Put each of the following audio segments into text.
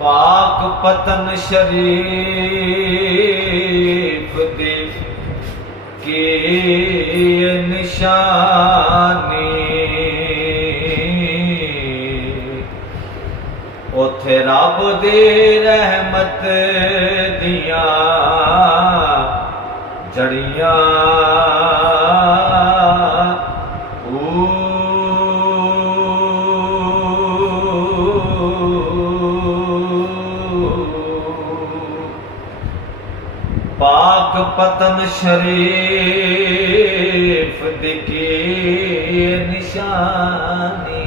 पाक पतन शरीफ दी की निशानी उथे रब दी रहमत दियां जड़ियां पाक पतन शरीफ दिखी निशानी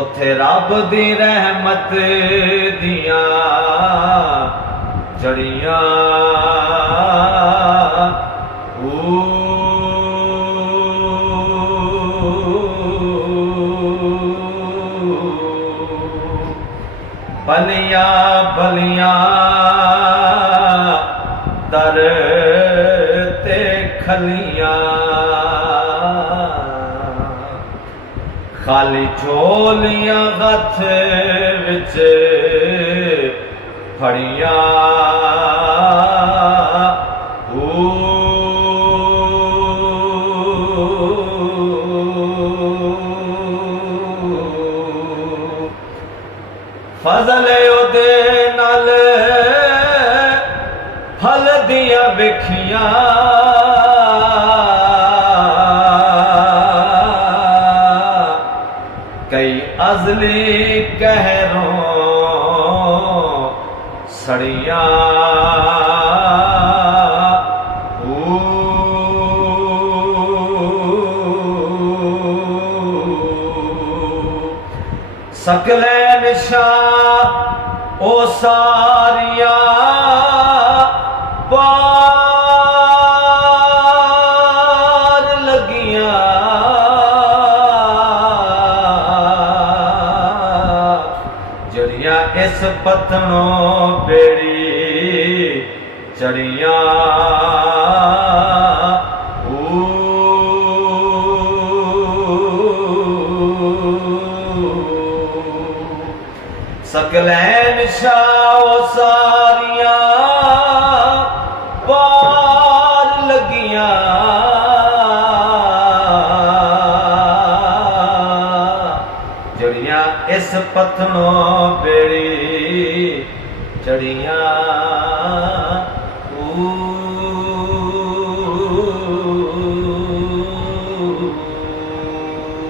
उथे रब दी रहमत दियां जड़ियां बलिया बलिया दर ते खलियां खाली झोलियां हथ विच फड़ियां फजल उदे नाल फल दिया वेखियां कई अजली कहरों सड़ियां सकले निशा ओ सारिया पार लगियां जड़ियां इस पतनों बेड़ी चढ़ियां सकलैन शाओ सारिया पार लगियां जड़ियां इस पतनों बेड़ी चढ़ियां।